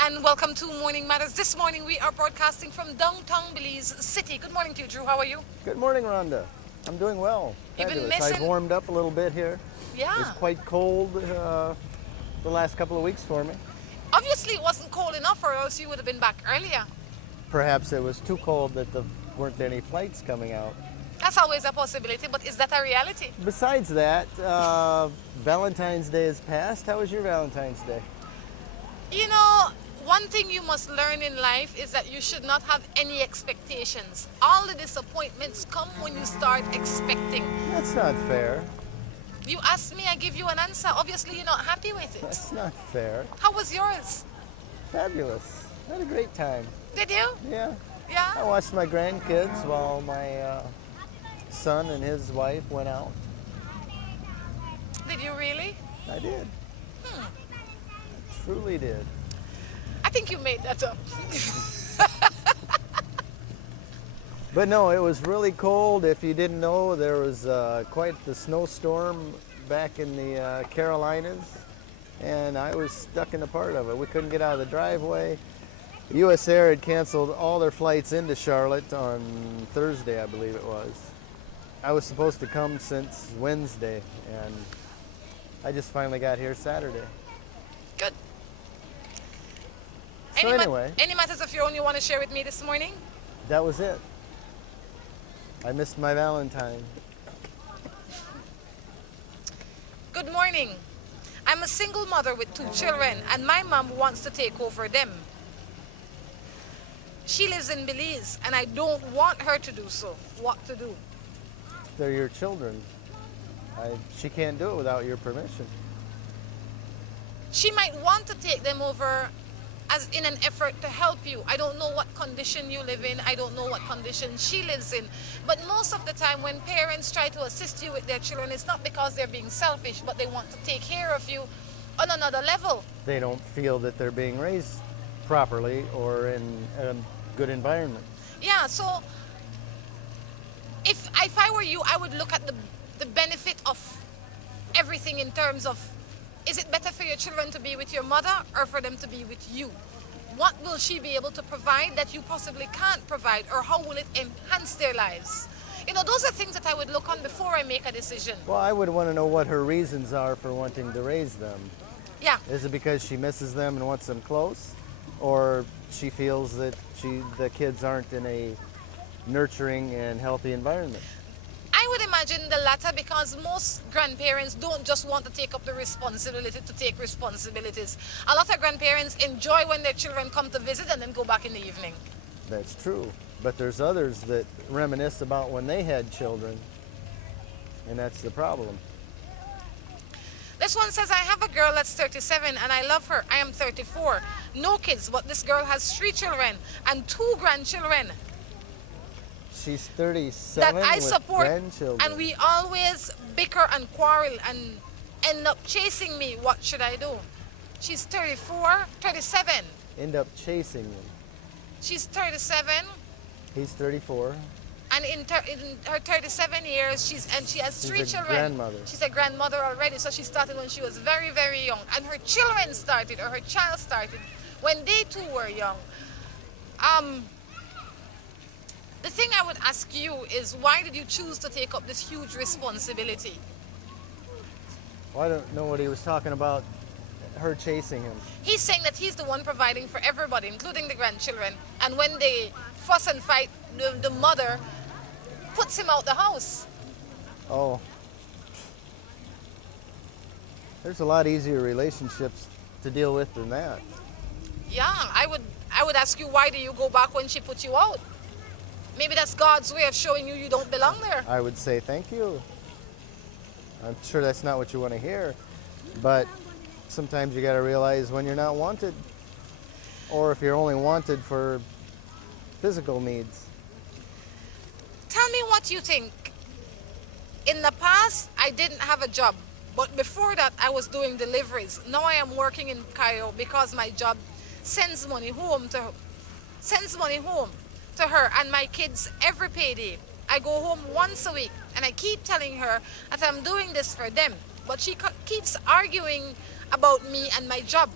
And welcome to Morning Matters. This morning we are broadcasting from downtown Belize City. Good morning to you, Drew. How are you? Good morning, Rhonda. I'm doing well. You've been Fabulous. I've missing. warmed up a little bit here. It was Yeah. quite cold the last couple of weeks for me. Obviously, it wasn't cold enough, or else you would have been back earlier. Perhaps it was too cold that there weren't any flights coming out. That's always a possibility, but is that a reality? Besides that, Valentine's Day has passed. How was your Valentine's Day? You know, one thing you must learn in life is that you should not have any expectations. All the disappointments come when you start expecting. That's not fair. You ask me, I give you an answer. Obviously, you're not happy with it. That's not fair. How was yours? Fabulous. I had a great time. Did you? Yeah. I Yeah? watched my grandkids while my son and his wife went out. Did you really? I did. Truly did. I think you made that up. But no, it was really cold. If you didn't know, there was quite the snowstorm back in the Carolinas, and I was stuck in a part of it. We couldn't get out of the driveway. US Air had canceled all their flights into Charlotte on Thursday, I believe it was. I was supposed to come since Wednesday, and I just finally got here Saturday. Good. So anyway, Any matters of your own you want to share with me this morning? that was it. I missed my Valentine. Good morning. I'm a single mother with 2 children, and my mom wants to take over them. She lives in Belize, and I don't want her to do so. What to do? They're your children. She can't do it without your permission. She might want to take them over as in an effort to help you. I don't know what condition you live in. I don't know what condition she lives in. But most of the time when parents try to assist you with their children, it's not because they're being selfish, but they want to take care of you on another level. They don't feel that they're being raised properly or in a good environment. Yeah, so if I were you, I would look at the benefit of everything in terms of, is it better for your children to be with your mother or for them to be with you? What will she be able to provide that you possibly can't provide, or how will it enhance their lives? You know, those are things that I would look on before I make a decision. Well, I would want to know what her reasons are for wanting to raise them. Yeah, Is it because she misses them and wants them close? Or she feels that the kids aren't in a nurturing and healthy environment? I would imagine the latter, because most grandparents don't just want to take up the responsibility to take responsibilities. A lot of grandparents enjoy when their children come to visit and then go back in the evening. That's true. But there's others that reminisce about when they had children, and that's the problem. This one says, I have a girl that's 37 and I love her. I am 34. No kids, but this girl has 3 children and 2 grandchildren She's that 37 I with support. grandchildren. And we always bicker and quarrel and end up chasing me. What should I do? She's 37. End up chasing them. She's 37. He's 34. And in her 37 years, she has 3 She's a children. grandmother. She's a grandmother already, so she started when she was very, very young. And her children started, or her child started, when they too were young. The thing I would ask you is, why did you choose to take up this huge responsibility? Well, I don't know what he was talking about, her chasing him. He's saying that he's the one providing for everybody, including the grandchildren. And when they fuss and fight, the mother puts him out the house. Oh. There's a lot easier relationships to deal with than that. Yeah, I would ask you, why do you go back when she put you out? Maybe that's God's way of showing you don't belong there. I would say thank you. I'm sure that's not what you want to hear, but sometimes you got to realize when you're not wanted, or if you're only wanted for physical needs. Tell me what you think. In the past, I didn't have a job, but before that, I was doing deliveries. Now I am working in Cairo because my job sends money home to her and my kids every payday. I go home once a week, and I keep telling her that I'm doing this for them, but she keeps arguing about me and my job.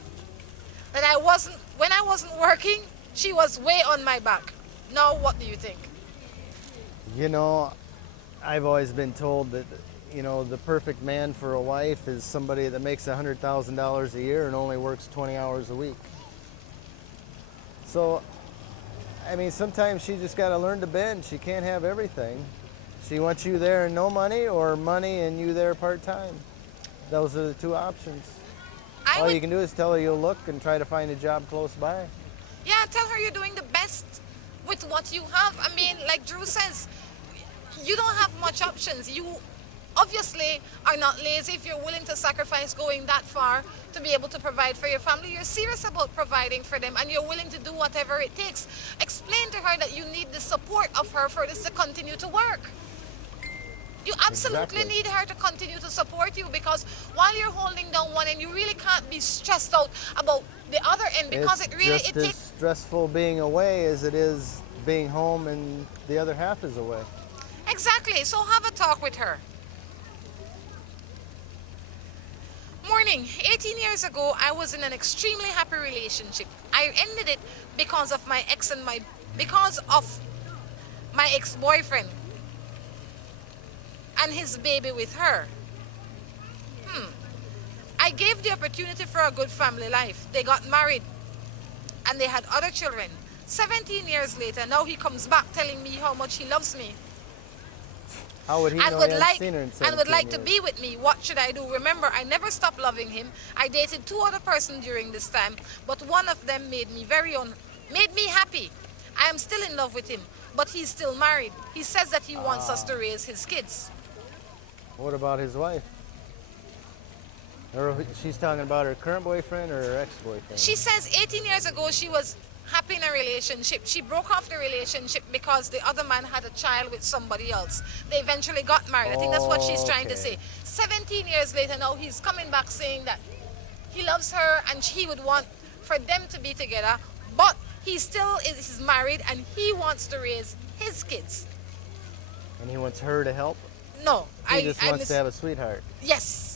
that when I wasn't working, she was way on my back. Now, what do you think? You know, I've always been told that, you know, the perfect man for a wife is somebody that makes $100,000 a year and only works 20 hours a week. So, I mean, sometimes she just got to learn to bend. She can't have everything. She wants you there and no money, or money and you there part-time. Those are the two options. All you can do is tell her you'll look and try to find a job close by. Yeah, tell her you're doing the best with what you have. I mean, like Drew says, you don't have much options. You obviously are not lazy if you're willing to sacrifice going that far to be able to provide for your family. You're serious about providing for them and you're willing to do whatever it takes. Explain to her that you need the support of her for this to continue to work. You absolutely Exactly. need her to continue to support you, because while you're holding down one end, you really can't be stressed out about the other end, because It's it really just it as takes stressful being away as it is being home and the other half is away. exactly. So have a talk with her. Morning. 18 years ago, I was in an extremely happy relationship. I ended it because of my ex-boyfriend and his baby with her. I gave the opportunity for a good family life. They got married and they had other children. 17 years later, now he comes back telling me how much he loves me How would he and know would he like hadn't seen her in and would 17 like to years? be with me. What should I do? Remember, I never stopped loving him. I dated two other persons during this time, but one of them made me made me happy. I am still in love with him, but he's still married. He says that he wants us to raise his kids. What about his wife? Or she's talking about her current boyfriend or her ex-boyfriend? She says 18 years ago she was happy in a relationship. She broke off the relationship because the other man had a child with somebody else. They eventually got married. I think that's what she's trying to Okay. say. 17 years later now he's coming back saying that he loves her and he would want for them to be together, but he's married and he wants to raise his kids. And he wants her to help? No, He just wants to have a sweetheart. yes.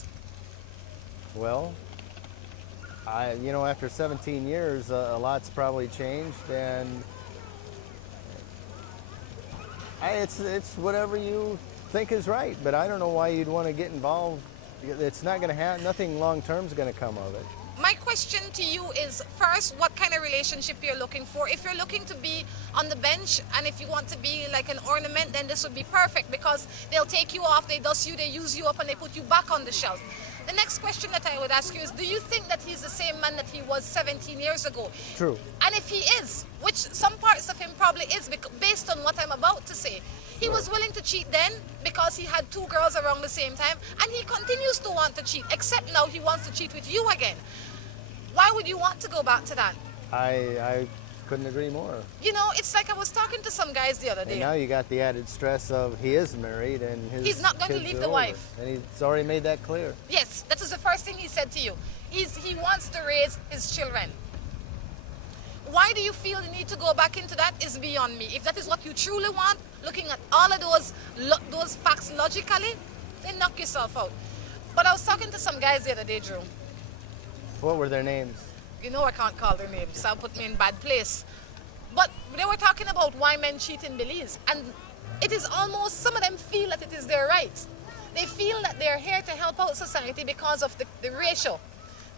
Well, after 17 years, a lot's probably changed, and it's whatever you think is right. But I don't know why you'd want to get involved. It's not going to happen. Nothing long term is going to come of it. My question to you is, first, what kind of relationship you're looking for. If you're looking to be on the bench and if you want to be like an ornament, then this would be perfect, because they'll take you off, they dust you, they use you up, and they put you back on the shelf. The next question that I would ask you is, do you think that he's the same man that he was 17 years ago? True. And if he is, which some parts of him probably is, based on what I'm about to say, he was willing to cheat then because he had two girls around the same time, and he continues to want to cheat, except now he wants to cheat with you again. Why would you want to go back to that? I couldn't agree more. You know, it's like I was talking to some guys the other And day. now you got the added stress of he is married and his He's not going to kids leave are the older. wife. And he's already made that clear. Yes, that was the first thing he said to you. He wants to raise his children. Why do you feel the need to go back into that is beyond me. If that is what you truly want, looking at all of those facts logically, then knock yourself out. But I was talking to some guys the other day, Drew. What were their names? You know I can't call their names, so I'll put me in bad place. But they were talking about why men cheat in Belize, and it is almost, some of them feel that it is their right. They feel that they're here to help out society because of the ratio.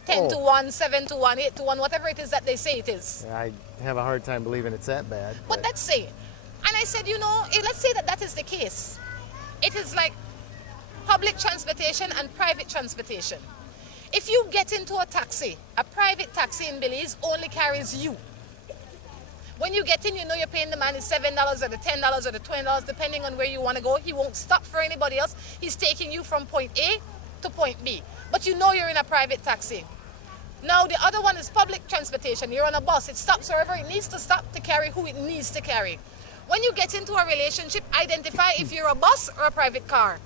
10 to Oh. 1, 7 to 1, 8 to 1, whatever it is that they say it is. I have a hard time believing it's that bad. But let's say, and I said, let's say that that is the case. It is like public transportation and private transportation. If you get into a taxi, a private taxi in Belize only carries you. When you get in, you know you're paying the man is $7 or the $10 or the $20, depending on where you want to go. He won't stop for anybody else. He's taking you from point A to point B. But you know you're in a private taxi. Now the other one is public transportation. You're on a bus. It stops wherever it needs to stop to carry who it needs to carry. When you get into a relationship, identify if you're a bus or a private car.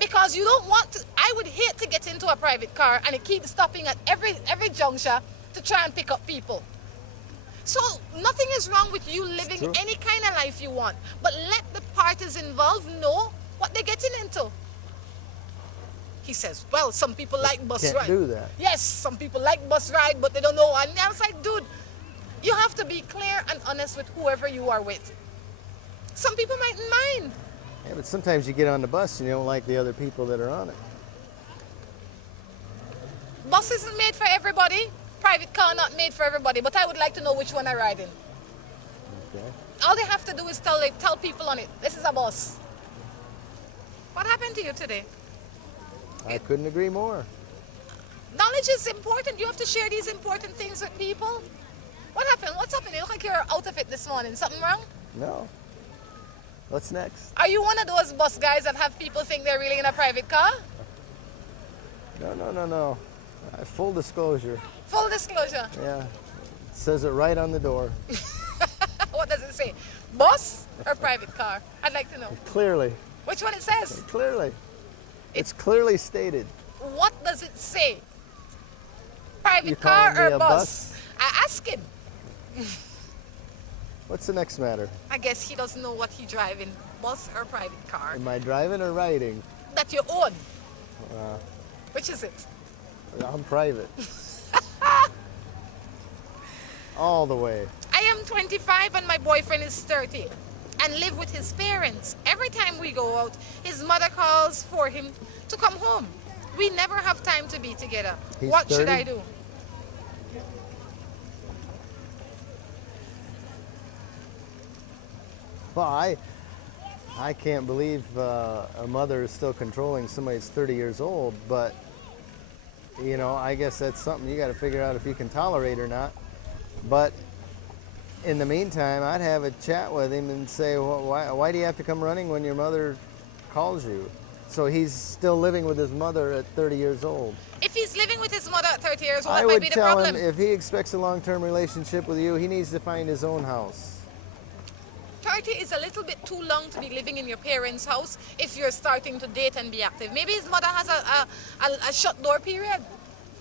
Because you don't want to, I would hate to get into a private car and it keeps stopping at every juncture to try and pick up people. So nothing is wrong with you living True. any kind of life you want, but let the parties involved know what they're getting into. He says, well, some people like bus Can't ride. do that. Yes, some people like bus ride, but they don't know. And I was like, dude, you have to be clear and honest with whoever you are with. Some people mightn't mind. Yeah, but sometimes you get on the bus and you don't like the other people that are on it. Bus isn't made for everybody. Private car not made for everybody. But I would like to know which one I ride in. Okay. All they have to do is tell people on it, this is a bus. What happened to you today? I couldn't agree more. Knowledge is important. You have to share these important things with people. What happened? What's happening? You look like you're out of it this morning. Something wrong? No. What's next? Are you one of those bus guys that have people think they're really in a private car? No. Full disclosure. Full disclosure. Yeah. It says it right on the door. What does it say? Bus or private car? I'd like to know. Clearly. Which one it says? Clearly. It's clearly stated. What does it say? Private You car calling me or a bus? I ask him. What's the next matter? I guess he doesn't know what he driving, bus or private car. Am I driving or riding? That you own. Uh, Which is it? I'm private. All the way. I am 25 and my boyfriend is 30 and live with his parents. Every time we go out, his mother calls for him to come home. We never have time to be together. He's What 30? should I do? Well, I can't believe a mother is still controlling somebody that's 30 years old, but you know, I guess that's something you got to figure out if you can tolerate or not. But in the meantime, I'd have a chat with him and say, well, why do you have to come running when your mother calls you? So he's still living with his mother at 30 years old. If he's living with his mother at 30 years old, I that might would be the tell problem. him if he expects a long-term relationship with you, he needs to find his own house. 30 is a little bit too long to be living in your parents' house if you're starting to date and be active. Maybe his mother has a shut door period.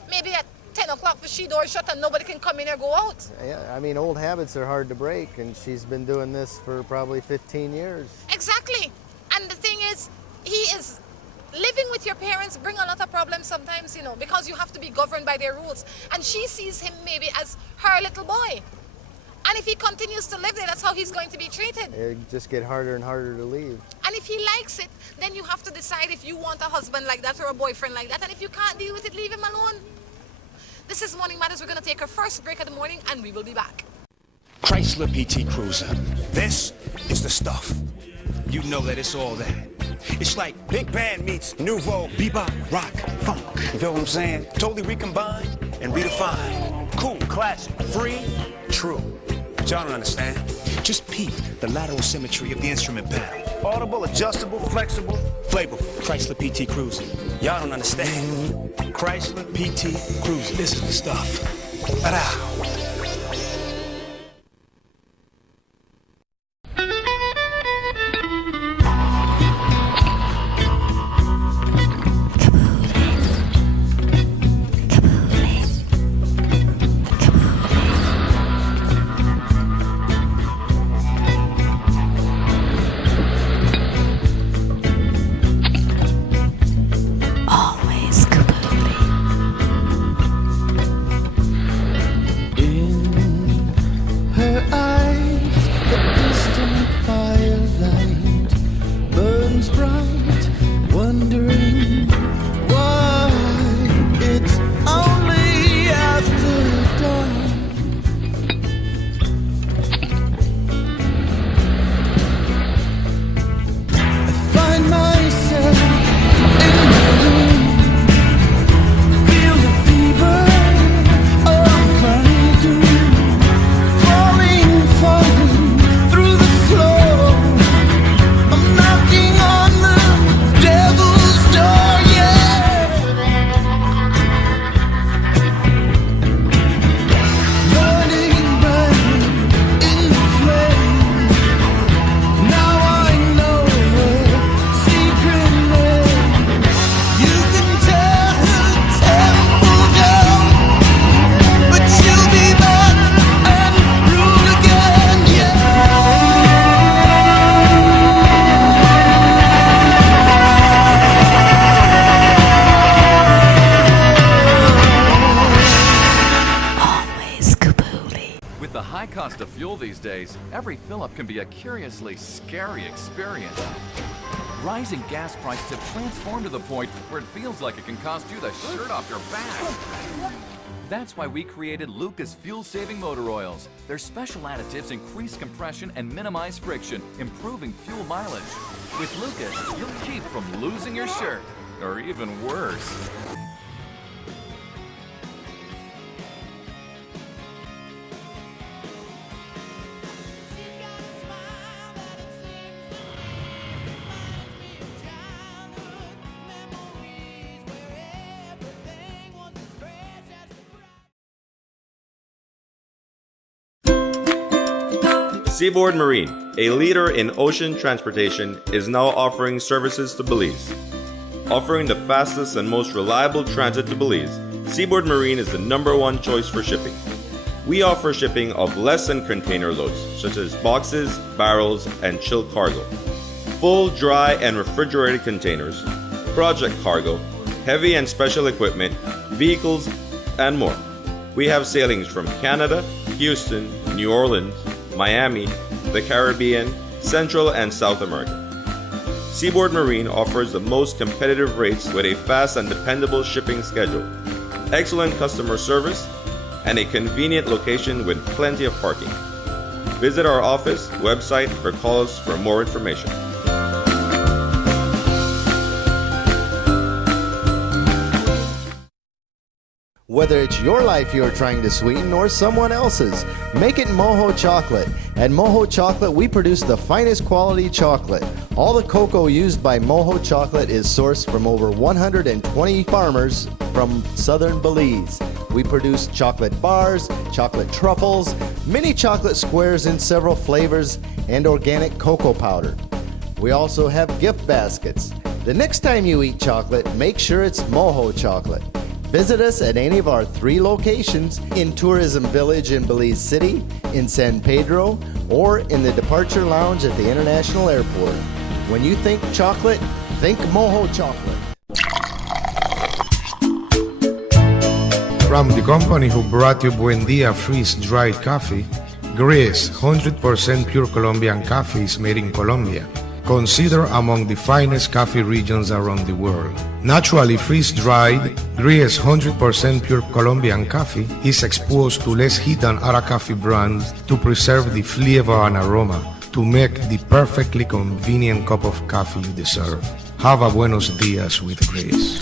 Maybe at 10 o'clock the she door shut and nobody can come in or go out. Yeah, I mean, old habits are hard to break, and she's been doing this for probably 15 years. Exactly. And the thing is, he is living with your parents bring a lot of problems sometimes, you know, because you have to be governed by their rules. And she sees him maybe as her little boy. And if he continues to live there, that's how he's going to be treated. It just get harder and harder to leave. And if he likes it, then you have to decide if you want a husband like that or a boyfriend like that. And if you can't deal with it, leave him alone. This is Morning Matters. We're going to take our first break of the morning and we will be back. Chrysler PT Cruiser. This is the stuff. You know that it's all that. It's like big band meets nouveau bebop, rock, funk. You feel what I'm saying? Totally recombined and redefined. Cool, classic, free, true. But y'all don't understand. Just peep the lateral symmetry of the instrument panel. Audible, adjustable, flexible, flavorful. Chrysler PT Cruiser. Y'all don't understand. Chrysler PT Cruiser. This is the stuff. Ta-da. Always Kabuli. cost of fuel these days, every fill-up can be a curiously scary experience. Rising gas prices have transformed to the point where it feels like it can cost you the shirt off your back. That's why we created Lucas fuel-saving motor oils. Their special additives increase compression and minimize friction, improving fuel mileage. With Lucas, you'll keep from losing your shirt, or even worse. Seaboard Marine, a leader in ocean transportation, is now offering services to Belize. Offering the fastest and most reliable transit to Belize, Seaboard Marine is the #1 choice for shipping. We offer shipping of less than container loads, such as boxes, barrels, and chilled cargo. Full, dry, and refrigerated containers, project cargo, heavy and special equipment, vehicles, and more. We have sailings from Canada, Houston, New Orleans, Miami, the Caribbean, Central and South America. Seaboard Marine offers the most competitive rates with a fast and dependable shipping schedule, excellent customer service, and a convenient location with plenty of parking. Visit our office, website, or call us for more information. Whether it's your life you're trying to sweeten or someone else's, make it Moho Chocolate. At Moho Chocolate, we produce the finest quality chocolate. All the cocoa used by Moho Chocolate is sourced from over 120 farmers from southern Belize. We produce chocolate bars, chocolate truffles, mini chocolate squares in several flavors, and organic cocoa powder. We also have gift baskets. The next time you eat chocolate, make sure it's Moho Chocolate. Visit us at any of our 3 locations in Tourism Village in Belize City, in San Pedro, or in the Departure Lounge at the International Airport. When you think chocolate, think Moho Chocolate. From the company who brought you Buendia freeze-dried coffee, Gris 100% pure Colombian coffee is made in Colombia, considered among the finest coffee regions around the world. Naturally freeze-dried, Gris 100% pure Colombian coffee is exposed to less heat than other coffee brands to preserve the flavor and aroma to make the perfectly convenient cup of coffee you deserve. Have a buenos dias with Grace.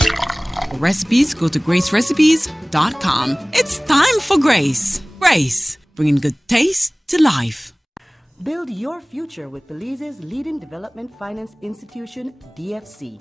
Recipes, go to gracerecipes.com. It's time for Grace. Grace, bringing good taste to life. Build your future with Belize's leading development finance institution, DFC.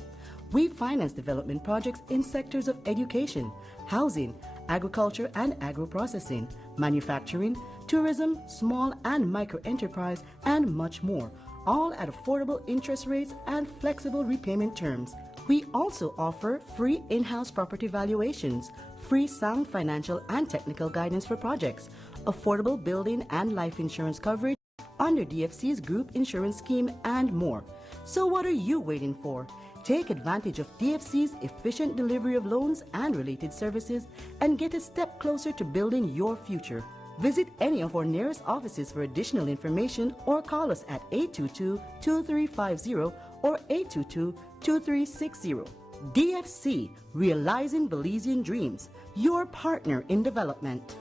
We finance development projects in sectors of education, housing, agriculture and agro-processing, manufacturing, tourism, small and micro enterprise, and much more, all at affordable interest rates and flexible repayment terms. We also offer free in-house property valuations, free sound financial and technical guidance for projects, affordable building and life insurance coverage under DFC's group insurance scheme, and more. So what are you waiting for? Take advantage of DFC's efficient delivery of loans and related services and get a step closer to building your future. Visit any of our nearest offices for additional information or call us at 822-2350 or 822-2360. DFC, Realizing Belizean Dreams, your partner in development.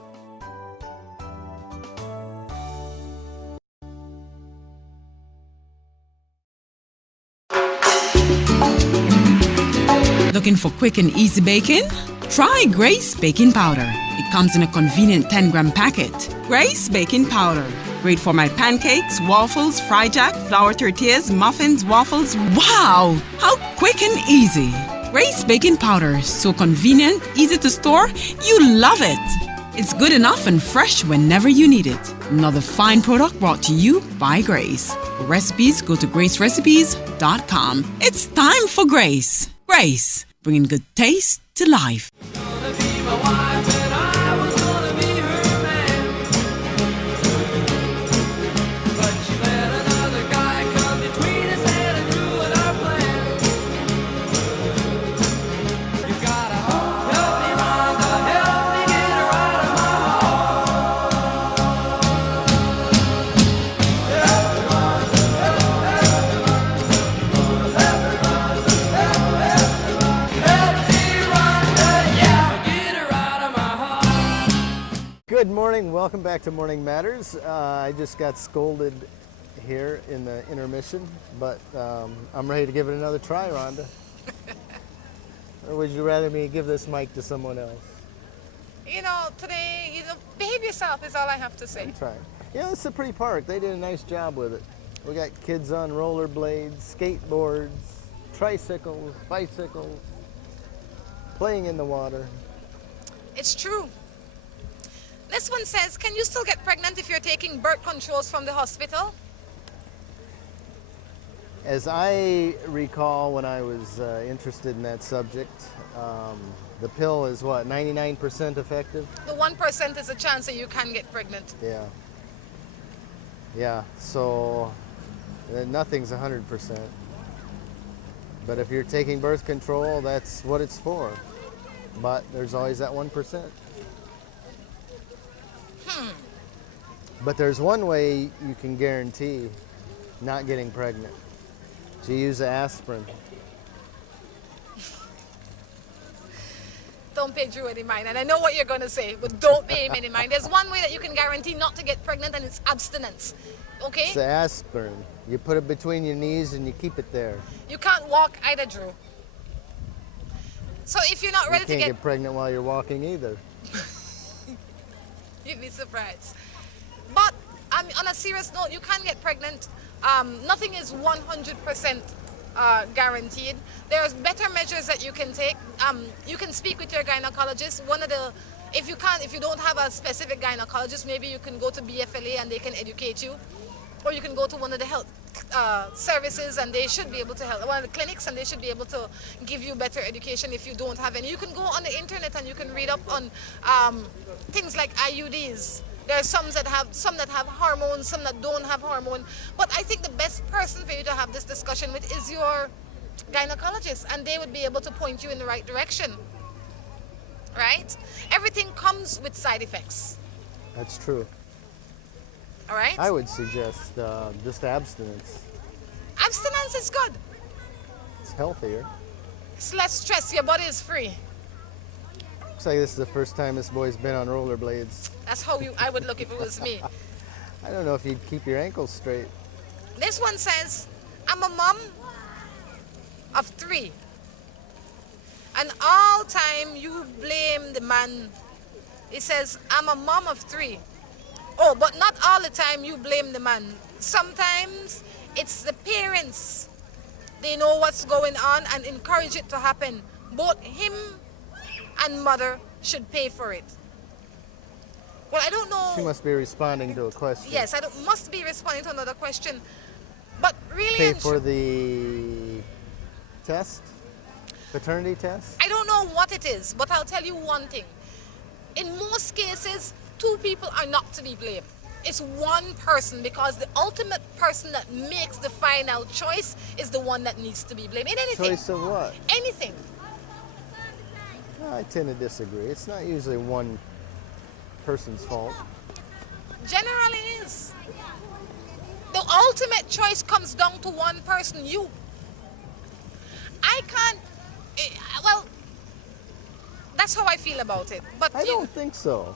Looking for quick and easy baking? Try Grace Baking Powder. It comes in a convenient 10-gram packet. Grace Baking Powder. Great for my pancakes, waffles, fry jack, flour tortillas, muffins, waffles. Wow! How quick and easy. Grace Baking Powder. So convenient, easy to store. You love it. It's good enough and fresh whenever you need it. Another fine product brought to you by Grace. For recipes, go to gracerecipes.com. It's time for Grace. Grace, bringing good taste to life. Good morning. Welcome back to Morning Matters. I just got scolded here in the intermission, but I'm ready to give it another try, Rhonda. Or would you rather me give this mic to someone else? You know, today, behave yourself is all I have to say. I'm trying. Yeah, it's a pretty park. They did a nice job with it. We got kids on rollerblades, skateboards, tricycles, bicycles, playing in the water. It's true. This one says, can you still get pregnant if you're taking birth controls from the hospital? As I recall when I was interested in that subject, the pill is what, 99% effective? The 1% is a chance that you can get pregnant. Yeah. Yeah, so nothing's 100%. But if you're taking birth control, that's what it's for. But there's always that 1%. But there's one way you can guarantee not getting pregnant. So you use aspirin. Don't pay Drew any mind. And I know what you're going to say, but don't pay him any mind. There's one way that you can guarantee not to get pregnant, and it's abstinence. Okay? It's aspirin. You put it between your knees and you keep it there. You can't walk either, Drew. So if you're not ready You can't to get pregnant while you're walking either. you'd be surprised. But on a serious note, you can get pregnant. Nothing is 100% guaranteed. There's better measures that you can take. You can speak with your gynecologist. If you don't have a specific gynecologist, maybe you can go to BFLA and they can educate you. Or you can go to one of the health services and they should be able to help, one of the clinics, and they should be able to give you better education if you don't have any. You can go on the internet and you can read up on things like IUDs. There are some that have hormones, some that don't have hormone. But I think the best person for you to have this discussion with is your gynecologist, and they would be able to point you in the right direction. Right? Everything comes with side effects. That's true. All right? I would suggest just abstinence. Abstinence is good. It's healthier. It's less stress. Your body is free. Looks like this is the first time this boy's been on rollerblades. That's how I would look if it was me. I don't know if you'd keep your ankles straight. This one says, I'm a mom of 3. And all time you blame the man. It says, I'm a mom of 3. Oh, but not all the time you blame the man. Sometimes it's the parents. They know what's going on and encourage it to happen. Both him and mother should pay for it. Well, I don't know. She must be responding to a question. Yes, must be responding to another question. But really, Pay for the test? Paternity test? I don't know what it is, but I'll tell you one thing. In most cases, 2 people are not to be blamed. It's one person, because the ultimate person that makes the final choice is the one that needs to be blamed. In anything. Choice of what? Anything. I tend to disagree. It's not usually one person's fault. Generally it is. The ultimate choice comes down to one person, you. I can't, well, that's how I feel about it. But I don't think so.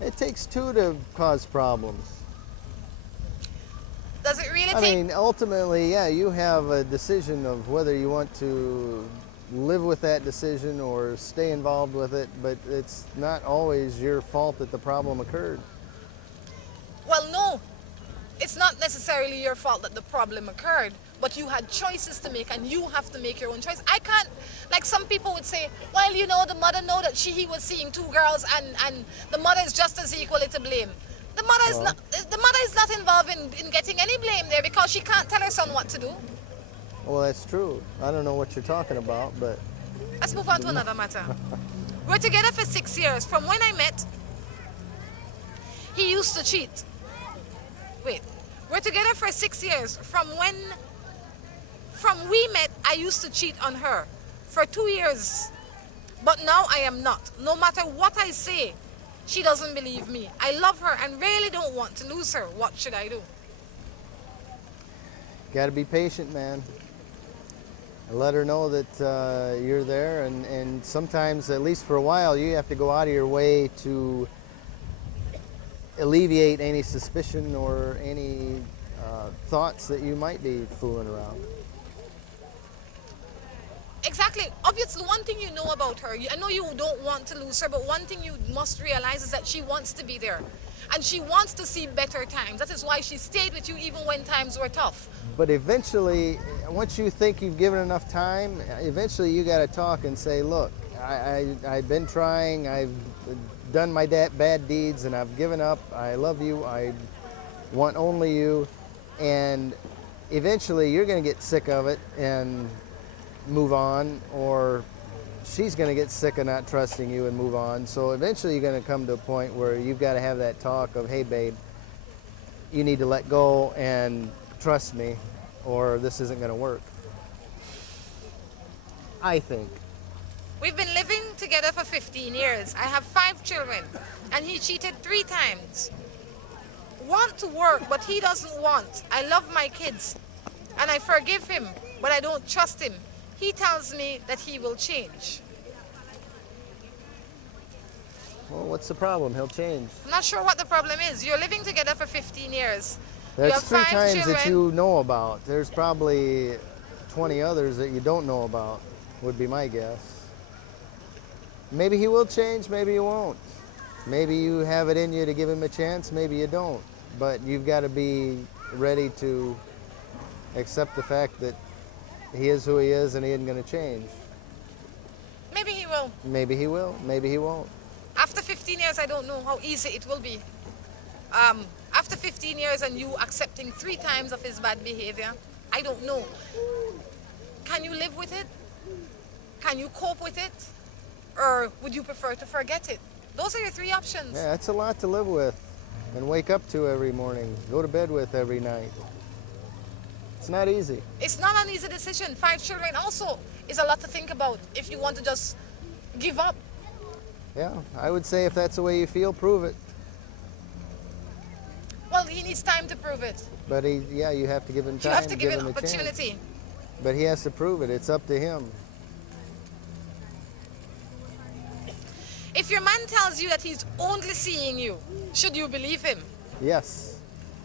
It takes 2 to cause problems. Does it really I take? mean, ultimately, yeah, you have a decision of whether you want to live with that decision or stay involved with it, but it's not always your fault that the problem occurred. Well, no. It's not necessarily your fault that the problem occurred, but you had choices to make and you have to make your own choice. I can't, like some people would say, well, you know, the mother know that he was seeing 2 girls and the mother is just as equally to blame. The mother is not involved in getting any blame there because she can't tell her son what to do. Well, that's true. I don't know what you're talking about, but... Let's move on to another matter. We're together for 6 years. From when I met, he used to cheat. Wait, we're together for 6 years. From we met, I used to cheat on her for 2 years. But now I am not. No matter what I say, she doesn't believe me. I love her and really don't want to lose her. What should I do? Got to be patient, man. Let her know that you're there, and sometimes, at least for a while, you have to go out of your way to alleviate any suspicion or any thoughts that you might be fooling around. Exactly. Obviously, one thing you know about her, I know you don't want to lose her, but one thing you must realize is that she wants to be there. And she wants to see better times. That is why she stayed with you even when times were tough. But eventually, once you think you've given enough time, eventually you got to talk and say, look, I've been trying, I've done my bad deeds, and I've given up. I love you, I want only you. And eventually you're going to get sick of it and move on, or she's going to get sick of not trusting you and move on. So eventually you're going to come to a point where you've got to have that talk of, hey babe, you need to let go and trust me, or this isn't going to work. I think. We've been living together for 15 years. I have 5 children, and he cheated 3 times. Want to work, but he doesn't want. I love my kids, and I forgive him, but I don't trust him. He tells me that he will change. Well, what's the problem? He'll change. I'm not sure what the problem is. You're living together for 15 years. You There's have 3 5 times children. that you know about. There's probably 20 others that you don't know about, would be my guess. Maybe he will change, maybe he won't. Maybe you have it in you to give him a chance, maybe you don't. But you've got to be ready to accept the fact that he is who he is and he isn't going to change. Maybe he will. Maybe he will, maybe he won't. After 15 years, I don't know how easy it will be. After 15 years and you accepting 3 times of his bad behavior, I don't know. Can you live with it? Can you cope with it? Or would you prefer to forget it? Those are your 3 options. Yeah, that's a lot to live with and wake up to every morning, go to bed with every night. It's not easy. It's not an easy decision. 5 children also is a lot to think about if you want to just give up. Yeah, I would say if that's the way you feel, prove it. Well, he needs time to prove it. But you have to give him time. You have to give it him a chance. opportunity. But he has to prove it. It's up to him. If your man tells you that he's only seeing you, should you believe him? Yes.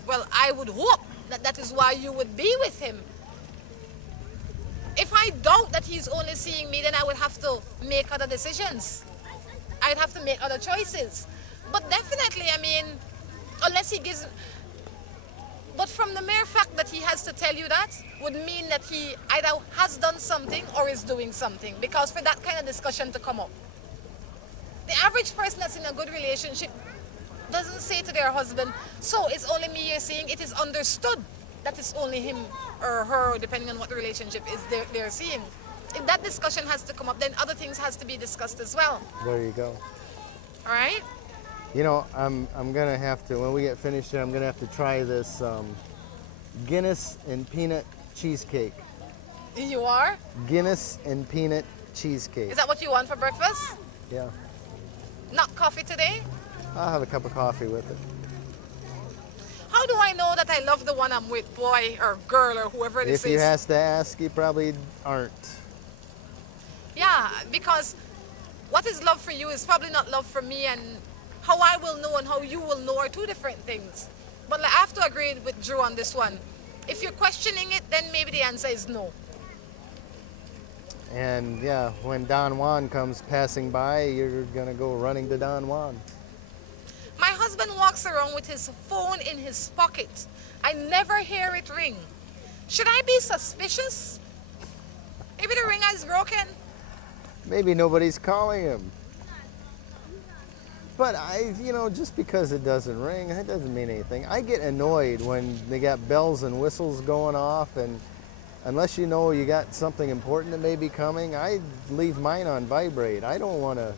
Well, I would hope that that is why you would be with him. If I doubt that he's only seeing me, then I would have to make other decisions. I'd have to make other choices. But definitely, I mean, unless he gives... But from the mere fact that he has to tell you that would mean that he either has done something or is doing something. Because for that kind of discussion to come up, the average person that's in a good relationship doesn't say to their husband, so it's only me you're seeing. It is understood that it's only him or her, depending on what the relationship is they're seeing. If that discussion has to come up, then other things has to be discussed as well. There you go. All right? You know, I'm gonna have to, when we get finished here, I'm gonna have to try this Guinness and peanut cheesecake. You are? Guinness and peanut cheesecake. Is that what you want for breakfast? Yeah. Not coffee today? I'll have a cup of coffee with it. How do I know that I love the one I'm with, boy or girl or whoever this If you is? has to ask, you probably aren't. Yeah, because what is love for you is probably not love for me, and how I will know and how you will know are 2 different things. But like, I have to agree with Drew on this one. If you're questioning it, then maybe the answer is no. And yeah, when Don Juan comes passing by, you're gonna go running to Don Juan. My husband walks around with his phone in his pocket. I never hear it ring. Should I be suspicious? Maybe the ring is broken. Maybe nobody's calling him. But just because it doesn't ring, that doesn't mean anything. I get annoyed when they got bells and whistles going off, and unless you know you got something important that may be coming, I leave mine on vibrate. I don't want to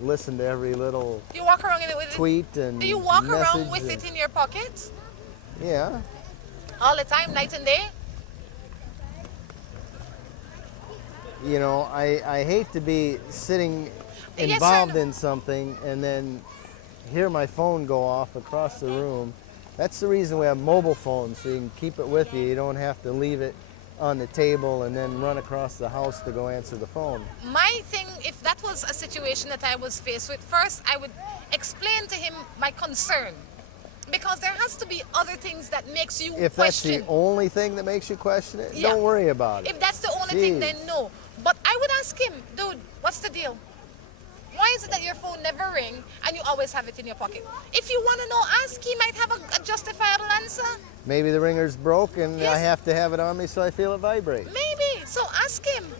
listen to every little You walk around with it. tweet and Do you walk around message with and- it in your pocket Yeah. all the time, night and day? You know, I hate to be sitting Yes, sir. involved in something and then hear my phone go off across the room. That's the reason we have mobile phones, so you can keep it with you. You don't have to leave it on the table and then run across the house to go answer the phone. My thing, if that was a situation that I was faced with, first I would explain to him my concern. Because there has to be other things that makes you If that's question. the only thing that makes you question it, Yeah. don't worry about it. If that's the only thing, Jeez. then no. But I would ask him, dude, what's the deal? Why is it that your phone never ring and you always have it in your pocket? If you want to know, ask. He might have a justifiable answer. Maybe the ringer's broke and I Yes. have to have it on me so I feel it vibrate. Maybe. So ask him.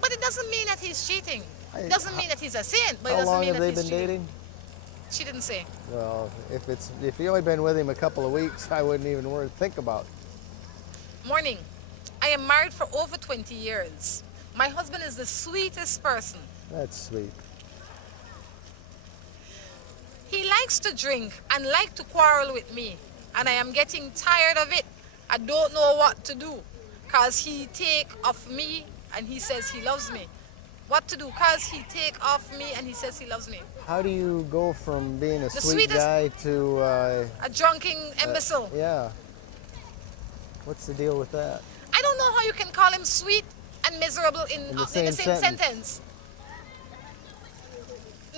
But it doesn't mean that he's cheating. It doesn't mean that he's a saint, but it How doesn't long mean have that they he's been cheating. dating? She didn't say. Well, if you only been with him a couple of weeks, I wouldn't even think about it. Morning. I am married for over 20 years. My husband is the sweetest person. That's sweet. He likes to drink and like to quarrel with me, and I am getting tired of it. I don't know what to do, cause he take off me and he says he loves me. What to do? Cause he take off me and he says he loves me. How do you go from being a The sweet sweetest- guy to, A drunken imbecile. yeah. What's the deal with that? I don't know how you can call him sweet and miserable in the same sentence. sentence.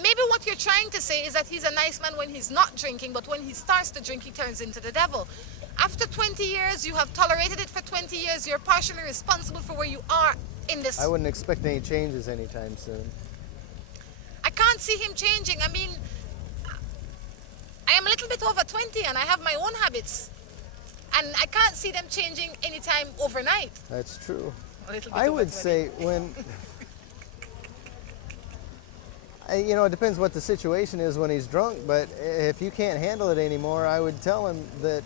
Maybe what you're trying to say is that he's a nice man when he's not drinking, but when he starts to drink, he turns into the devil. After 20 years, you have tolerated it for 20 years, you're partially responsible for where you are in this. I wouldn't expect any changes anytime soon. I can't see him changing. I mean, I am a little bit over 20 and I have my own habits. And I can't see them changing anytime overnight. That's true. A little bit I over would 20. say when, you know, it depends what the situation is when he's drunk, but if you can't handle it anymore, I would tell him that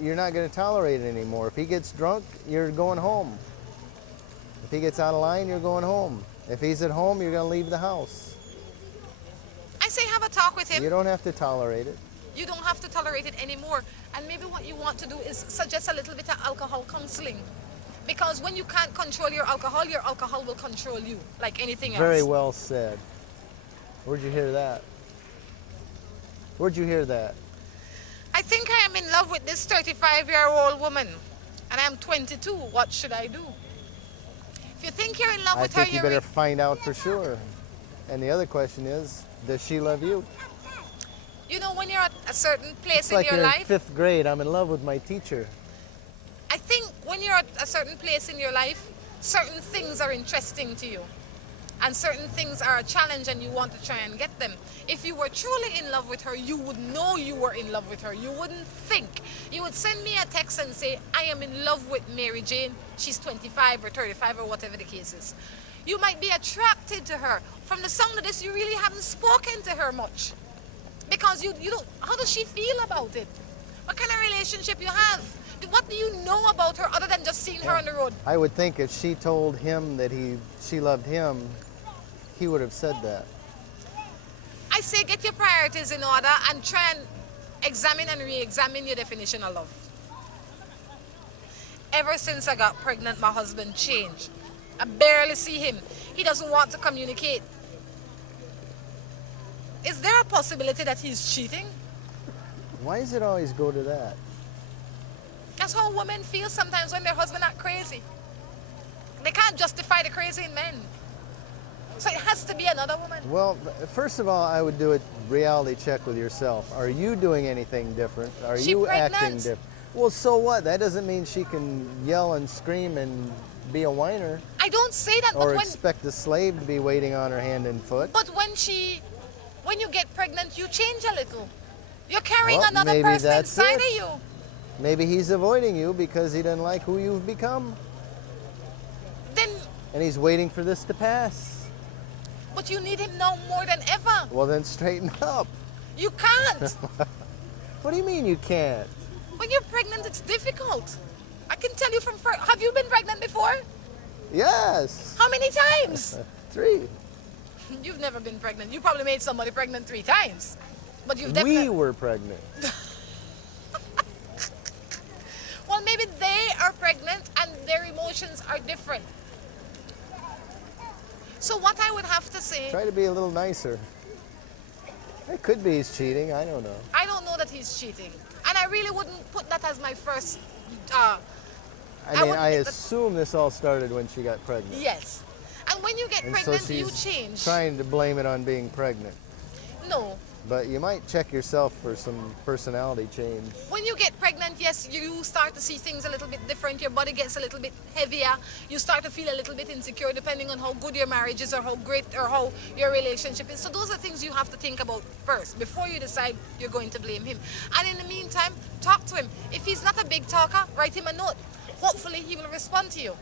you're not going to tolerate it anymore. If he gets drunk, you're going home. If he gets out of line, you're going home. If he's at home, you're going to leave the house. I say have a talk with him. You don't have to tolerate it. You don't have to tolerate it anymore. And maybe what you want to do is suggest a little bit of alcohol counseling. Because when you can't control your alcohol will control you, like anything else. Very well said. Where'd you hear that? Where'd you hear that? I think I am in love with this 35-year-old woman. And I'm 22. What should I do? If you think you're in love I with her, think you better find out for sure. And the other question is, does she love you? you know, when you're at a certain place It's in like your you're in life, 5th grade. I'm in love with my teacher. I think when you're at a certain place in your life, certain things are interesting to you. And certain things are a challenge and you want to try and get them. If you were truly in love with her, you would know you were in love with her. You wouldn't think. You would send me a text and say, I am in love with Mary Jane. She's 25 or 35 or whatever the case is. You might be attracted to her. From the sound of this, you really haven't spoken to her much. Because you don't, how does she feel about it? What kind of relationship you have? What do you know about her other than just seeing her on the road? I would think if she told him that she loved him, he would have said that. I say get your priorities in order and try and examine and re-examine your definition of love. Ever since I got pregnant, my husband changed. I barely see him. He doesn't want to communicate. Is there a possibility that he's cheating? Why does it always go to that? That's how women feel sometimes when their husband act crazy. They can't justify the crazy in men. So it has to be another woman. Well, first of all, I would do a reality check with yourself. Are you doing anything different? Are She you pregnant. acting different? Well, so what? That doesn't mean she can yell and scream and be a whiner I don't say that, or but when expect a slave to be waiting on her hand and foot. when you get pregnant, you change a little. You're carrying Well, another maybe person that's inside it. of you. Maybe he's avoiding you because he doesn't like who you've become. Then, And he's waiting for this to pass. but you need him now more than ever. Well, then straighten up. You can't. What do you mean you can't? When you're pregnant, it's difficult. I can tell you have you been pregnant before? Yes. How many times? 3. You've never been pregnant. You probably made somebody pregnant 3 times. But you've We definitely... were pregnant. Well, maybe they are pregnant and their emotions are different. So what I would have to say, Try to be a little nicer. It could be he's cheating. I don't know. I don't know that he's cheating. And I really wouldn't put that as my first... I mean, wouldn't I think that- assume this all started when she got pregnant. Yes. And when you get And pregnant, so you she's change. trying to blame it on being pregnant. No. But you might check yourself for some personality change. When you get pregnant, yes, you start to see things a little bit different. Your body gets a little bit heavier. You start to feel a little bit insecure depending on how good your marriage is or how great or how your relationship is. So those are things you have to think about first before you decide you're going to blame him. And in the meantime, talk to him. If he's not a big talker, write him a note. Hopefully he will respond to you.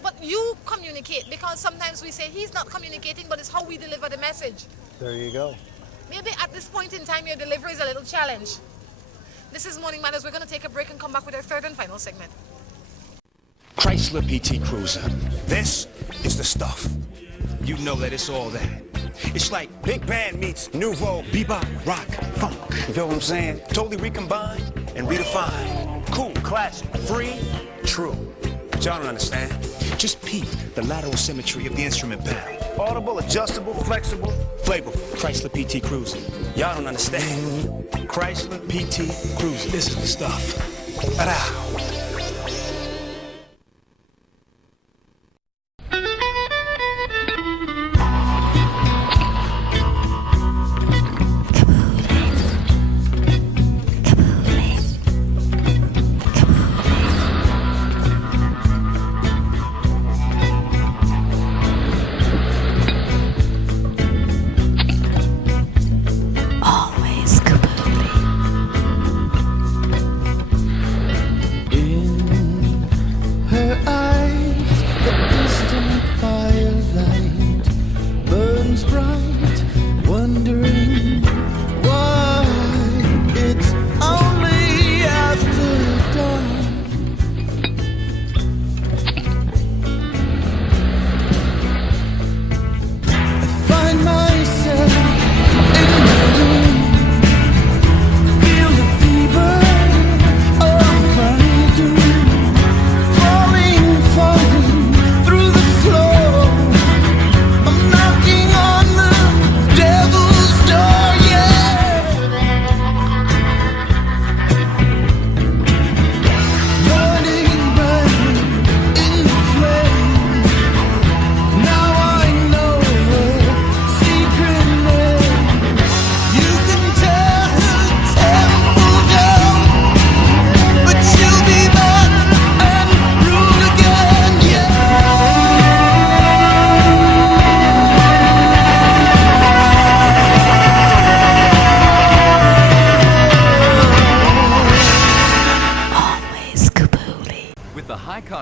But you communicate, because sometimes we say he's not communicating, but it's how we deliver the message. There you go. Maybe at this point in time, your delivery is a little challenge. This is Morning Matters. We're going to take a break and come back with our third and final segment. Chrysler PT Cruiser. This is the stuff. You know that it's all that. It's like big band meets nouveau bebop, rock, funk. You feel what I'm saying? Totally recombined and redefined. Cool, classic, free, true. But y'all don't understand. Just peep the lateral symmetry of the instrument panel. Audible, adjustable, flexible, flavorful. Chrysler PT Cruiser. Y'all don't understand. Chrysler PT Cruiser. This is the stuff. Ta-da!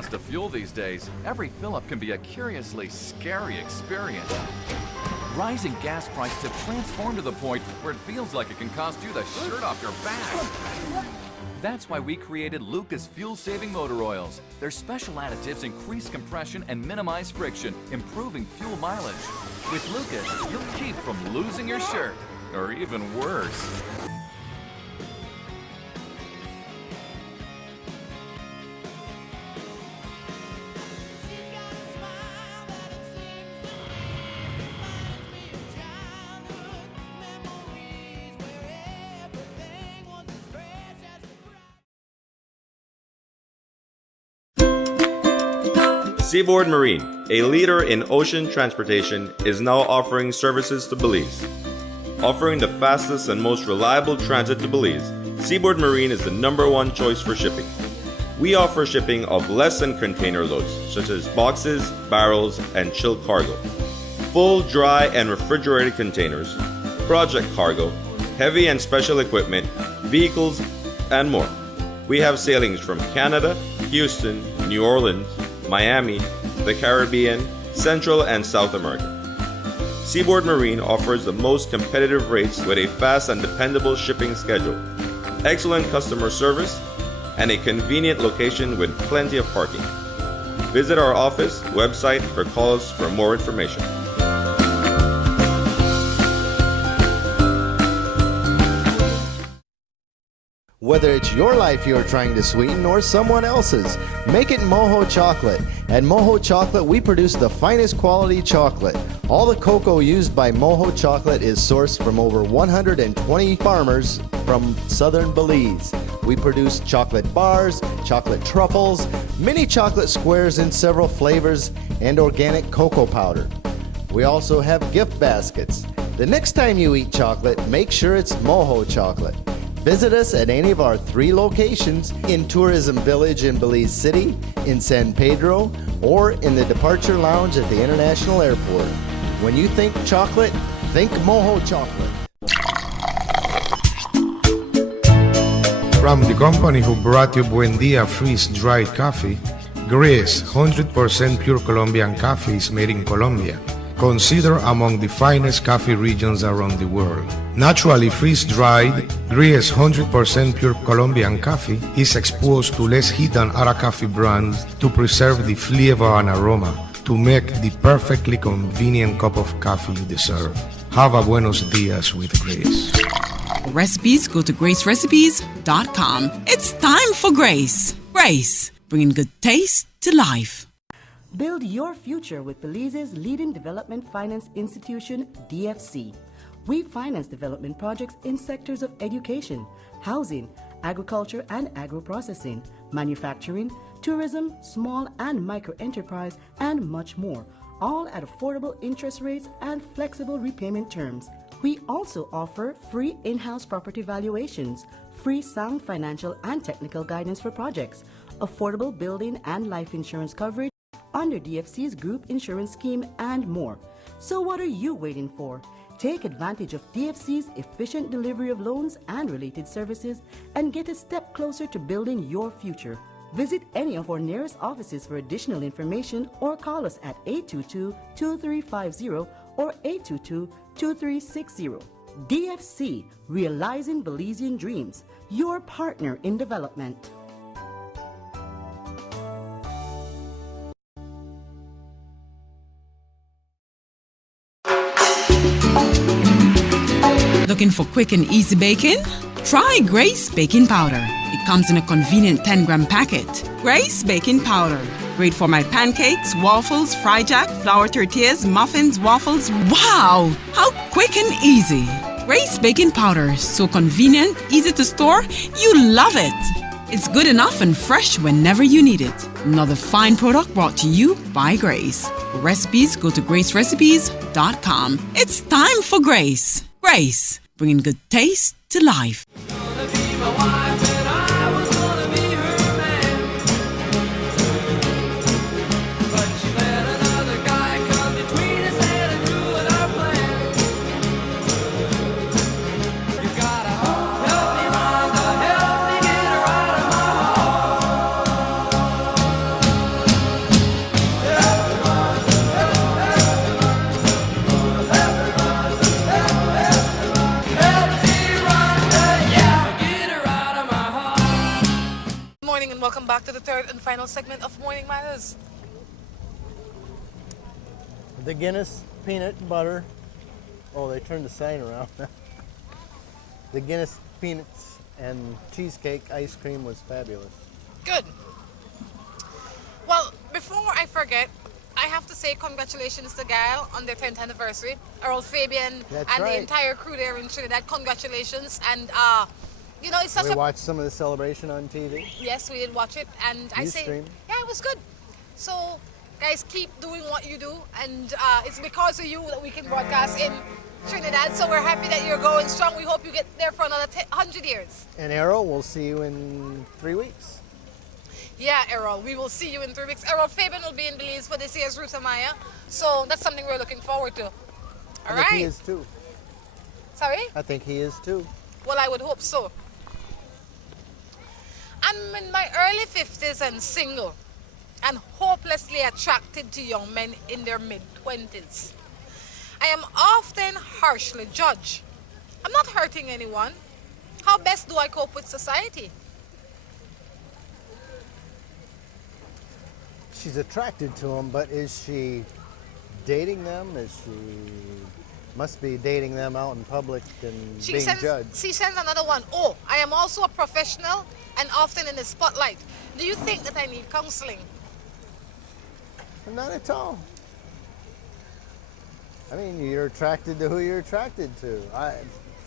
cost of fuel these days, every fill-up can be a curiously scary experience. Rising gas prices have transformed to the point where it feels like it can cost you the shirt off your back. That's why we created Lucas fuel-saving motor oils. Their special additives increase compression and minimize friction, improving fuel mileage. With Lucas, you'll keep from losing your shirt, or even worse. Seaboard Marine, a leader in ocean transportation, is now offering services to Belize. Offering the fastest and most reliable transit to Belize, Seaboard Marine is the #1 choice for shipping. We offer shipping of less than container loads, such as boxes, barrels, and chilled cargo, full, dry, and refrigerated containers, project cargo, heavy and special equipment, vehicles, and more. We have sailings from Canada, Houston, New Orleans, Miami, the Caribbean, Central and South America. Seaboard Marine offers the most competitive rates with a fast and dependable shipping schedule, excellent customer service, and a convenient location with plenty of parking. Visit our office, website, or call us for more information. Whether it's your life you're trying to sweeten or someone else's, make it Moho Chocolate. At Moho Chocolate, we produce the finest quality chocolate. All the cocoa used by Moho Chocolate is sourced from over 120 farmers from southern Belize. We produce chocolate bars, chocolate truffles, mini chocolate squares in several flavors, and organic cocoa powder. We also have gift baskets. The next time you eat chocolate, make sure it's Moho chocolate. Visit us at any of our 3 locations in Tourism Village in Belize City, in San Pedro, or in the Departure Lounge at the International Airport. When you think chocolate, think Moho chocolate. From the company who brought you Buendia freeze-dried coffee, Gris 100% pure Colombian coffee is made in Colombia, considered among the finest coffee regions around the world. Naturally freeze-dried, Gris 100% pure Colombian coffee is exposed to less heat than other coffee brands to preserve the flavor and aroma to make the perfectly convenient cup of coffee you deserve. Have a buenos dias with Grace. Recipes, go to gracerecipes.com. It's time for Grace. Grace, bringing good taste to life. Build your future with Belize's leading development finance institution, DFC. We finance development projects in sectors of education, housing, agriculture and agro-processing, manufacturing, tourism, small and micro enterprise, and much more, all at affordable interest rates and flexible repayment terms. We also offer free in-house property valuations, free sound financial and technical guidance for projects, affordable building and life insurance coverage under DFC's group insurance scheme, and more. So what are you waiting for? Take advantage of DFC's efficient delivery of loans and related services and get a step closer to building your future. Visit any of our nearest offices for additional information or call us at 822-2350 or 822-2360. DFC, Realizing Belizean Dreams, your partner in development. Looking for quick and easy baking? Try Grace Baking Powder. It comes in a convenient 10-gram packet. Grace Baking Powder. Great for my pancakes, waffles, fry jack, flour tortillas, muffins, waffles. Wow! How quick and easy. Grace Baking Powder. So convenient, easy to store. You love it. It's good enough and fresh whenever you need it. Another fine product brought to you by Grace. Recipes, go to gracerecipes.com. It's time for Grace. Grace, bringing good taste to life. Welcome back to the third and final segment of Morning Matters. The Guinness peanut butter. Oh, they turned the sign around. The Guinness peanuts and cheesecake ice cream was fabulous. Good. Well, before I forget, I have to say congratulations to Gail on their 10th anniversary. Earl Fabian That's and right. the entire crew there in Trinidad. Congratulations. And you know, it's such We a watched some of the celebration on TV. yes, we did watch it, and I say, Ustream. yeah, it was good. So, guys, keep doing what you do, and it's because of you that we can broadcast in Trinidad. So we're happy that you're going strong. We hope you get there for another 100 years. And Errol, we'll see you in 3 weeks. Yeah, Errol, we will see you in 3 weeks. Errol Fabian will be in Belize for this year's Ruta Maya, so that's something we're looking forward to. All I right. think he is too. Sorry? I think he is too. Well, I would hope so. I'm in my early 50s and single and hopelessly attracted to young men in their mid-20s. I am often harshly judged. I'm not hurting anyone. How best do I cope with society? She's attracted to him, but is she dating them? Must be dating them out in public and being judged. She sends another one. Oh, I am also a professional and often in the spotlight. Do you think that I need counseling? Not at all. I mean, you're attracted to who you're attracted to.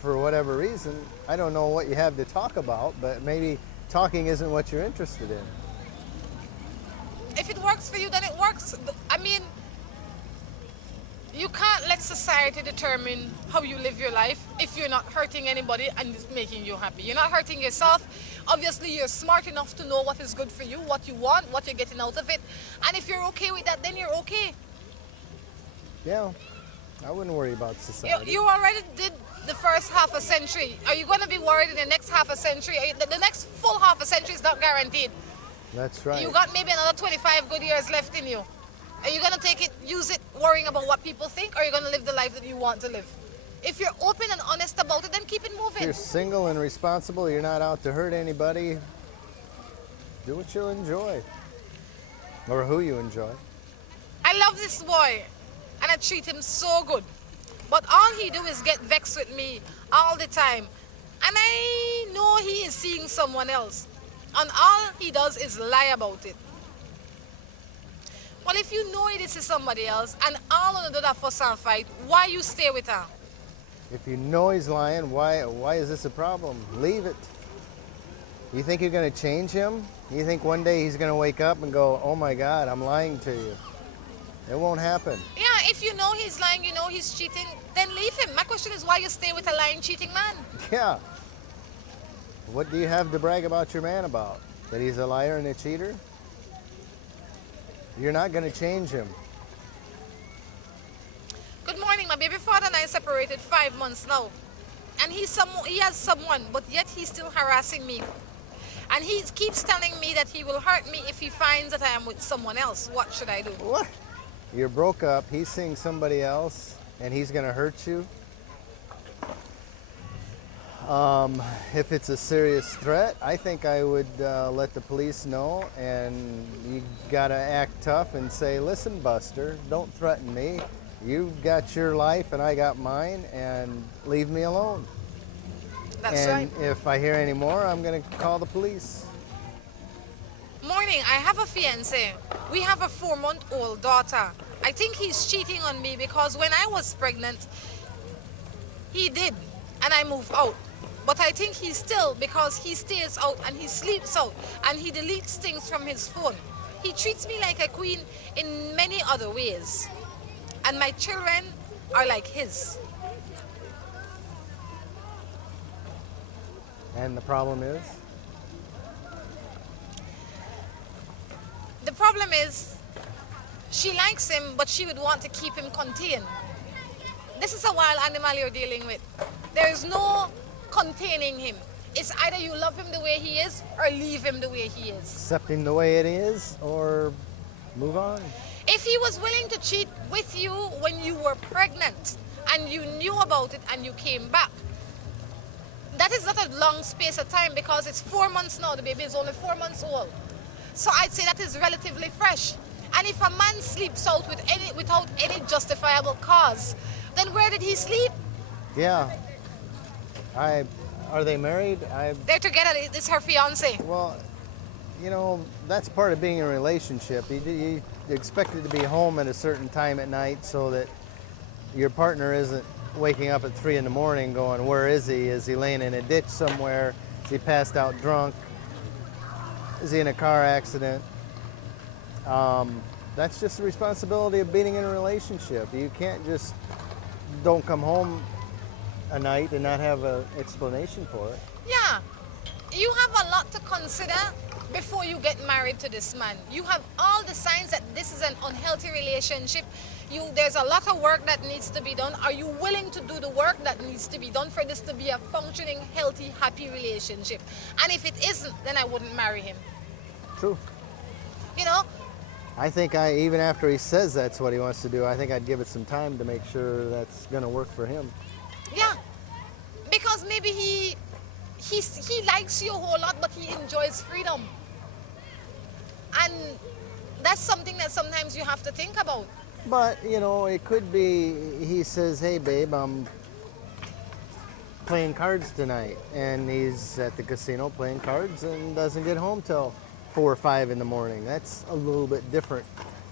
For whatever reason, I don't know what you have to talk about, but maybe talking isn't what you're interested in. If it works for you, then it works. I mean, You can't let society determine how you live your life if you're not hurting anybody and it's making you happy. You're not hurting yourself. Obviously, you're smart enough to know what is good for you, what you want, what you're getting out of it. And if you're okay with that, then you're okay. Yeah, I wouldn't worry about society. You already did the first half a century. Are you going to be worried in the next half a century? The next full half a century is not guaranteed. That's right. You got maybe another 25 good years left in you. Are you going to take it, use it, worrying about what people think, or are you going to live the life that you want to live? If you're open and honest about it, then keep it If moving. you're single and responsible, you're not out to hurt anybody, do what you enjoy. Or who you enjoy. I love this boy, and I treat him so good. But all he do is get vexed with me all the time. And I know he is seeing someone else. And all he does is lie about it. Well, if you know this is somebody else, and all of do that fuss and fight, why you stay with her? If you know he's lying, why is this a problem? Leave it. You think you're going to change him? You think one day he's going to wake up and go, oh my God, I'm lying to you. It won't happen. Yeah, if you know he's lying, you know he's cheating, then leave him. My question is why you stay with a lying, cheating man? Yeah. What do you have to brag about your man about? That he's a liar and a cheater? You're not going to change him. Good morning, my baby father and I separated 5 months now. And he has someone, but yet he's still harassing me. And he keeps telling me that he will hurt me if he finds that I am with someone else. What should I do? What? You're broke up, he's seeing somebody else, and he's going to hurt you? If it's a serious threat, I think I would let the police know, and you gotta act tough and say, listen, Buster, don't threaten me. You've got your life and I got mine, and leave me alone. That's And right. if I hear any more, I'm gonna call the police. Morning, I have a fiance. We have a 4-month-old daughter. I think he's cheating on me because when I was pregnant, he did, and I moved out. But I think he's still, because he stays out and he sleeps out and he deletes things from his phone. He treats me like a queen in many other ways. And my children are like his. And the problem is? The problem is, she likes him, but she would want to keep him contained. This is a wild animal you're dealing with. There is no containing him. It's either you love him the way he is or leave him the way he is. Accept him the way it is, or move on. If he was willing to cheat with you when you were pregnant and you knew about it and you came back, that is not a long space of time because it's 4 months now. The baby is only 4 months old. So I'd say that is relatively fresh. And if a man sleeps out without any justifiable cause, then where did he sleep? Yeah. Are they married? They're together. It's her fiance. Well, you know, that's part of being in a relationship. You expect it to be home at a certain time at night so that your partner isn't waking up at 3 in the morning going, where is he? Is he laying in a ditch somewhere? Is he passed out drunk? Is he in a car accident? That's just the responsibility of being in a relationship. You can't just don't come home a night and not have an explanation for it. Yeah. You have a lot to consider before you get married to this man. You have all the signs that this is an unhealthy relationship. There's a lot of work that needs to be done. Are you willing to do the work that needs to be done for this to be a functioning, healthy, happy relationship? And if it isn't, then I wouldn't marry him. True. You know? I think even after he says that's what he wants to do, I think I'd give it some time to make sure that's going to work for him. Yeah. Because maybe he likes you a whole lot, but he enjoys freedom. And that's something that sometimes you have to think about. But, you know, it could be he says, hey, babe, I'm playing cards tonight. And he's at the casino playing cards and doesn't get home till 4 or 5 in the morning. That's a little bit different,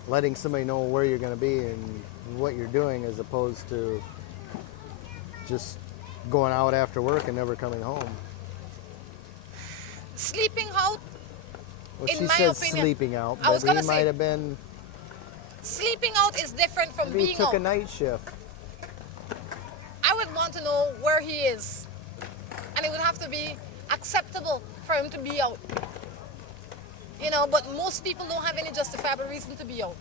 letting somebody know where you're going to be and what you're doing as opposed to just going out after work and never coming home. Sleeping out, Well, in she my says opinion, sleeping out, I was but he gonna say- might have been Sleeping out is different from Maybe he being took out. a night shift. I would want to know where he is. And it would have to be acceptable for him to be out. You know, but most people don't have any justifiable reason to be out.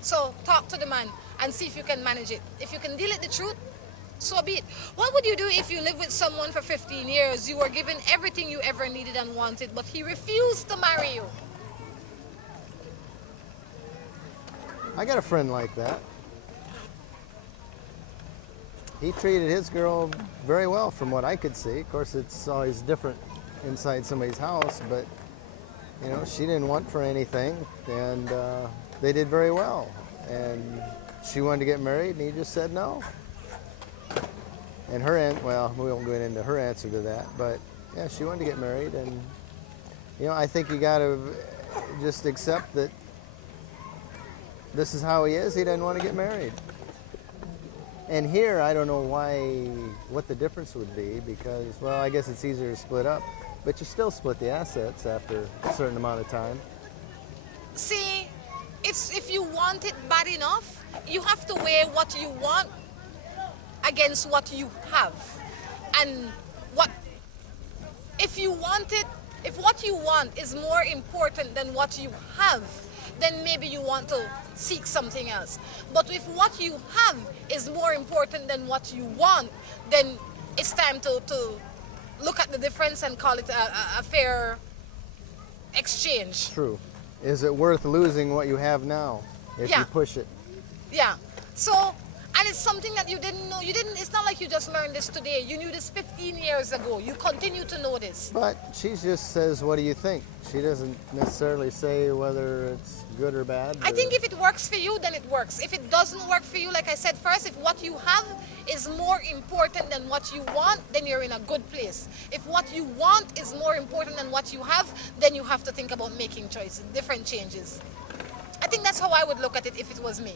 So talk to the man and see if you can manage it. If you can deal it the truth, so be it. What would you do if you live with someone for 15 years, you were given everything you ever needed and wanted, but he refused to marry you? I got a friend like that. He treated his girl very well from what I could see. Of course, it's always different inside somebody's house, but you know, she didn't want for anything, and they did very well. And she wanted to get married, and he just said no. And well, we won't go into her answer to that, but yeah, she wanted to get married, and you know, I think you got to just accept that this is how he is. He doesn't want to get married. And here, I don't know what the difference would be, because, well, I guess it's easier to split up, but you still split the assets after a certain amount of time. See, if you want it bad enough, you have to weigh what you want against what you have. And if what you want is more important than what you have, then maybe you want to seek something else. But if what you have is more important than what you want, then it's time to look at the difference and call it a fair exchange. True. Is it worth losing what you have now if Yeah. you push it? Yeah. So, and it's something that you didn't know. It's not like you just learned this today. You knew this 15 years ago. You continue to know this. But she just says, what do you think? She doesn't necessarily say whether it's good or bad. I think if it works for you, then it works. If it doesn't work for you, like I said first, if what you have is more important than what you want, then you're in a good place. If what you want is more important than what you have, then you have to think about making choices, different changes. I think that's how I would look at it if it was me.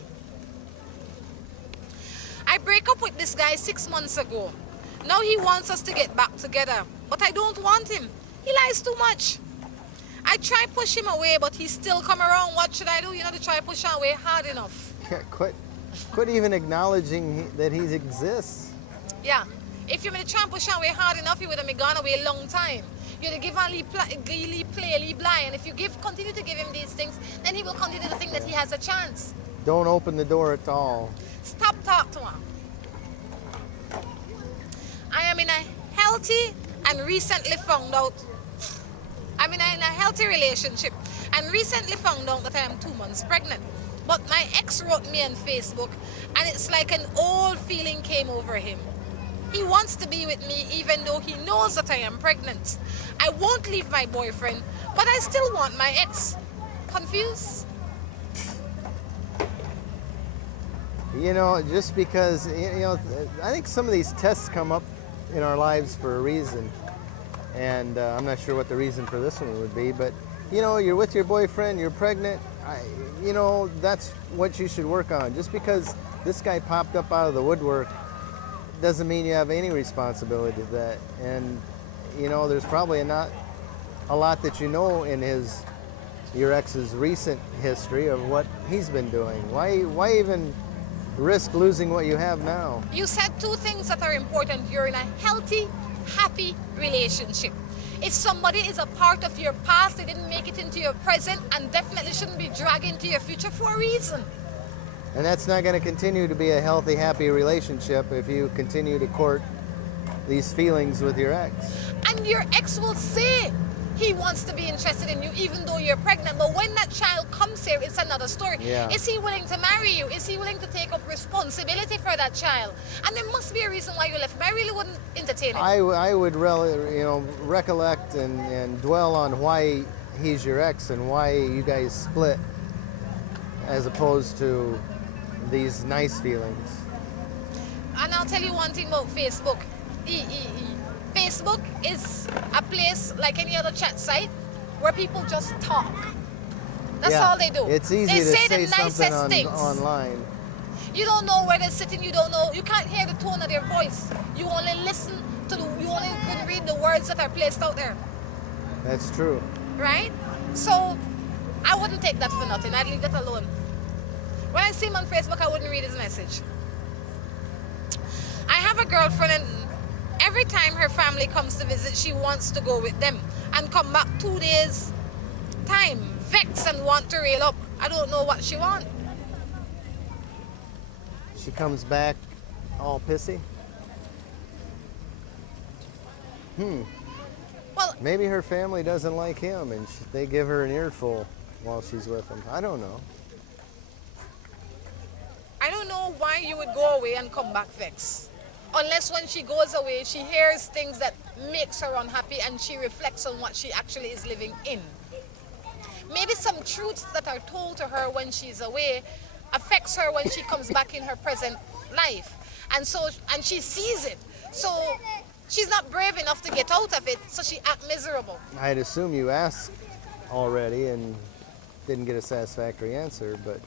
I break up with this guy 6 months ago. Now he wants us to get back together, but I don't want him. He lies too much. I try push him away, but he still come around. What should I do? You know, to try push him away hard enough. Yeah, quit even acknowledging that he exists. Yeah. If you try and push him away hard enough, he would have been gone away a long time. You'd have give and leave blind. And if you continue to give him these things, then he will continue to think that he has a chance. Don't open the door at all. Stop talking to him. I am in a healthy and recently found out. I'm in a healthy relationship and recently found out that I am 2 months pregnant. But my ex wrote me on Facebook, and it's like an old feeling came over him. He wants to be with me even though he knows that I am pregnant. I won't leave my boyfriend, but I still want my ex. Confused? You know, just because, you know, I think some of these tests come up in our lives for a reason. And I'm not sure what the reason for this one would be, but, you know, you're with your boyfriend, you're pregnant, you know, that's what you should work on. Just because this guy popped up out of the woodwork doesn't mean you have any responsibility to that. And, you know, there's probably not a lot that you know in your ex's recent history of what he's been doing. Why even risk losing what you have now? You said two things that are important. You're in a healthy, happy relationship. If somebody is a part of your past, they didn't make it into your present and definitely shouldn't be dragged into your future for a reason. And that's not going to continue to be a healthy, happy relationship if you continue to court these feelings with your ex. And your ex will say he wants to be interested in you even though you're pregnant. But when that child comes here, it's another story. Yeah. Is he willing to marry you? Is he willing to take up responsibility for that child? And there must be a reason why you left. I really wouldn't entertain it. I would recollect and dwell on why he's your ex and why you guys split, as opposed to these nice feelings. And I'll tell you one thing about Facebook. Facebook is a place like any other chat site where people just talk. That's Yeah, all they do. It's easy they to say say the nicest something things. online. You don't know where they're sitting. You don't know. You can't hear the tone of their voice. You only listen to you only can read the words that are placed out there. That's true. Right? So I wouldn't take that for nothing. I'd leave that alone. When I see him on Facebook, I wouldn't read his message. I have a girlfriend, and every time her family comes to visit, she wants to go with them and come back 2 days time, vexed and want to rail up. I don't know what she wants. She comes back all pissy. Well, Maybe her family doesn't like him and they give her an earful while she's with him. I don't know. I don't know why you would go away and come back vexed. Unless when she goes away, she hears things that makes her unhappy and she reflects on what she actually is living in. Maybe some truths that are told to her when she's away affects her when she comes back in her present life. And she sees it. So she's not brave enough to get out of it, so she acts miserable. I'd assume you asked already and didn't get a satisfactory answer, but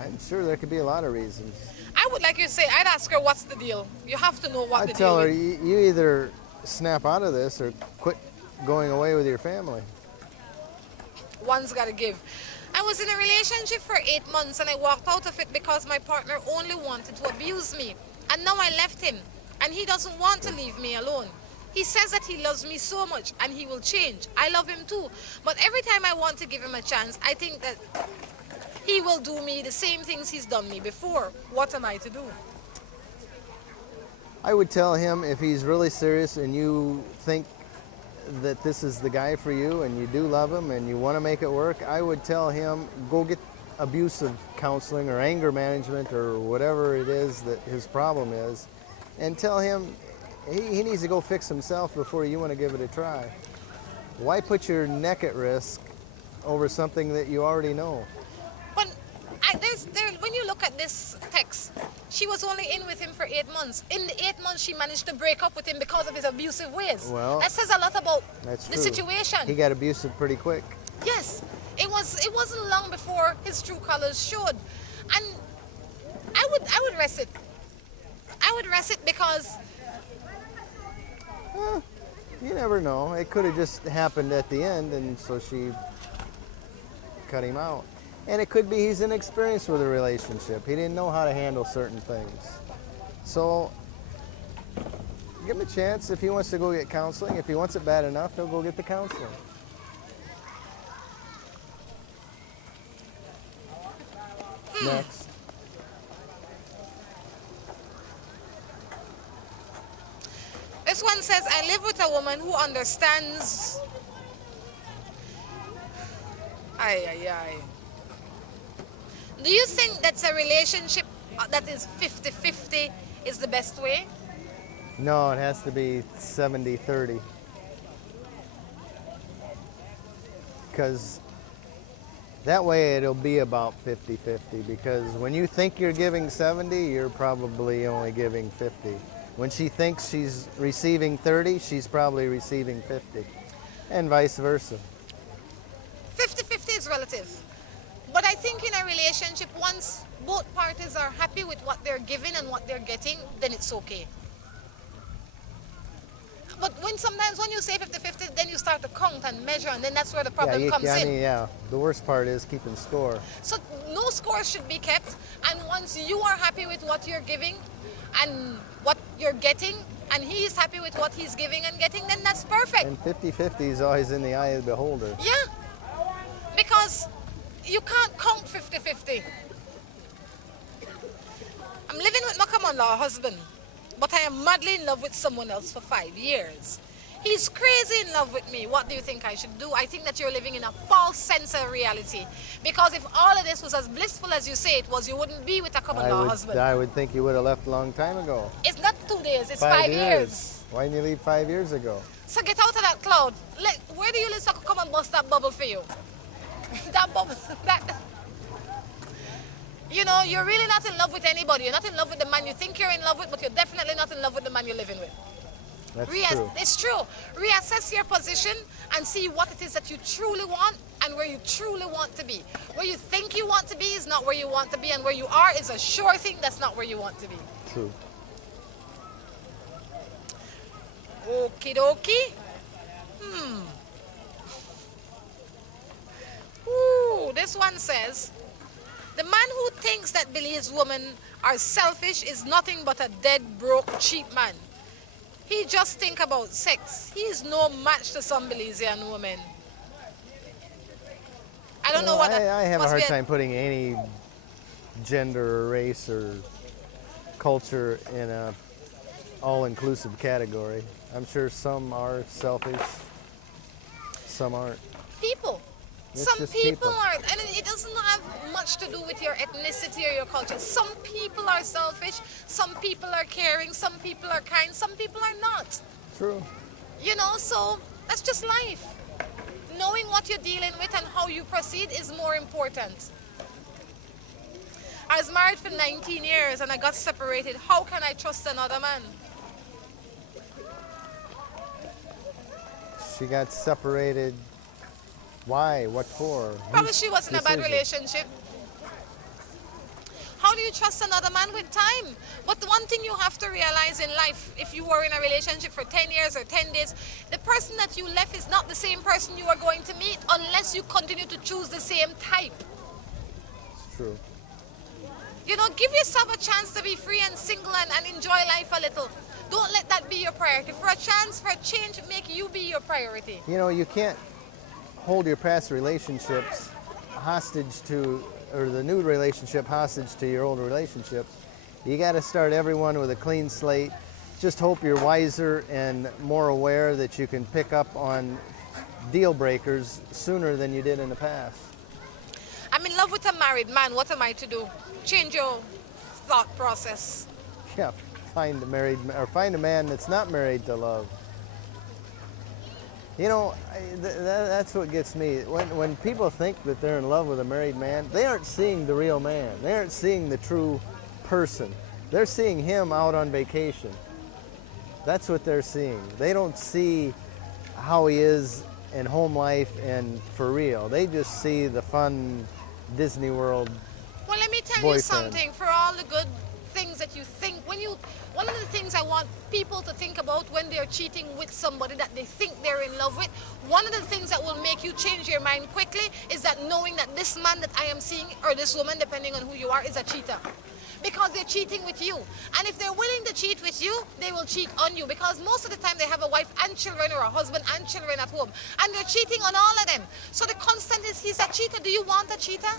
I'm sure there could be a lot of reasons. I would like you to say, I'd ask her what's the deal. You have to know what I'd the tell deal her, is. you either snap out of this or quit going away with your family. One's got to give. I was in a relationship for 8 months and I walked out of it because my partner only wanted to abuse me. And now I left him and he doesn't want to leave me alone. He says that he loves me so much and he will change. I love him too. But every time I want to give him a chance, I think that he will do me the same things he's done me before. What am I to do? I would tell him if he's really serious and you think that this is the guy for you and you do love him and you want to make it work, I would tell him go get abusive counseling or anger management or whatever it is that his problem is, and tell him he needs to go fix himself before you want to give it a try. Why put your neck at risk over something that you already know? But when you look at this text, she was only in with him for 8 months. In the 8 months, she managed to break up with him because of his abusive ways. Well, that says a lot about That's the true. situation. He got abusive pretty quick. Yes, it wasn't long before his true colors showed, and I would rest it. I would rest it because You never know. It could have just happened at the end, and so she cut him out. And it could be he's inexperienced with a relationship. He didn't know how to handle certain things. So give him a chance if he wants to go get counseling. If he wants it bad enough, he'll go get the counseling. Next. this one says, I live with a woman who understands. Ay, ay, ay. Do you think that's a relationship that is 50-50 is the best way? No, it has to be 70-30. Because that way it'll be about 50-50. Because when you think you're giving 70, you're probably only giving 50. When she thinks she's receiving 30, she's probably receiving 50. And vice versa. 50-50 is relative. But I think in a relationship, once both parties are happy with what they're giving and what they're getting, then it's okay. But sometimes when you say 50-50, then you start to count and measure, and then that's where the problem comes in. The worst part is keeping score. So no score should be kept, and once you are happy with what you're giving and what you're getting, and he is happy with what he's giving and getting, then that's perfect. And 50-50 is always in the eye of the beholder. Yeah, because you can't count 50-50. I'm living with my common law husband, but I am madly in love with someone else for 5 years. He's crazy in love with me. What do you think I should do? I think that you're living in a false sense of reality. Because if all of this was as blissful as you say it was, you wouldn't be with a common law husband. I would think you would have left a long time ago. It's not 2 days, it's 5 years. Why didn't you leave 5 years ago? So get out of that cloud. Where do you live so I could come and bust that bubble for you? That bubble, you know, you're really not in love with anybody. You're not in love with the man you think you're in love with, but you're definitely not in love with the man you're living with. That's true. It's true. Reassess your position and see what it is that you truly want and where you truly want to be. Where you think you want to be is not where you want to be, and where you are is a sure thing that's not where you want to be. True. Okie dokie. Ooh, this one says, The man who thinks that Belize women are selfish is nothing but a dead, broke, cheap man. He just think about sex. He is no match to some Belizean women. I don't know what I have a must hard be time putting any gender or race or culture in a all-inclusive category. I'm sure some are selfish, some aren't. people. It's Some just people people. are, and it doesn't have much to do with your ethnicity or your culture. Some people are selfish, some people are caring, some people are kind, some people are not. True. You know, so that's just life. Knowing what you're dealing with and how you proceed is more important. I was married for 19 years and I got separated. How can I trust another man? She got separated. Why? What for? Probably Whose she was in a bad decision? relationship. How do you trust another man with time? But the one thing you have to realize in life, if you were in a relationship for 10 years or 10 days, the person that you left is not the same person you are going to meet unless you continue to choose the same type. It's true. You know, give yourself a chance to be free and single and enjoy life a little. Don't let that be your priority. For a chance, for a change, make you be your priority. You know, you can't hold your past relationships hostage to, or the new relationship hostage to your old relationships. You got to start everyone with a clean slate. Just hope you're wiser and more aware that you can pick up on deal breakers sooner than you did in the past. I'm in love with a married man. What am I to do? Change your thought process. Yeah, find a man that's not married to love. You know, that's what gets me. When people think that they're in love with a married man, they aren't seeing the real man. They aren't seeing the true person. They're seeing him out on vacation. That's what they're seeing. They don't see how he is in home life and for real. They just see the fun Disney World. Well, let me tell you Boyfriend. something. For all the good things that you think, one of the things I want people to think about when they're cheating with somebody that they think they're in love with, one of the things that will make you change your mind quickly is that knowing that this man that I am seeing, or this woman, depending on who you are, is a cheater. Because they're cheating with you. And if they're willing to cheat with you, they will cheat on you. Because most of the time they have a wife and children, or a husband and children at home. And they're cheating on all of them. So the constant is, he's a cheater. Do you want a cheater?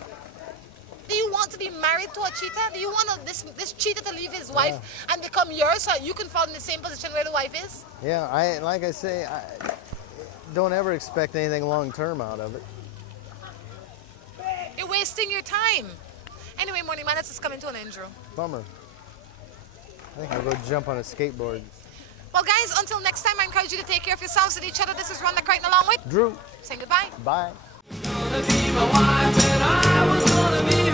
Do you want to be married to a cheater? Do you want this cheater to leave his wife and become yours so you can fall in the same position where the wife is? Yeah, like I say, don't ever expect anything long term out of it. You're wasting your time. Anyway, Morning Man, this is coming to an end, Drew. Bummer. I think I'll go jump on a skateboard. Well, guys, until next time, I encourage you to take care of yourselves and each other. This is Rhonda Crichton along with Drew, saying goodbye. bye. Gonna be my wife and I was gonna be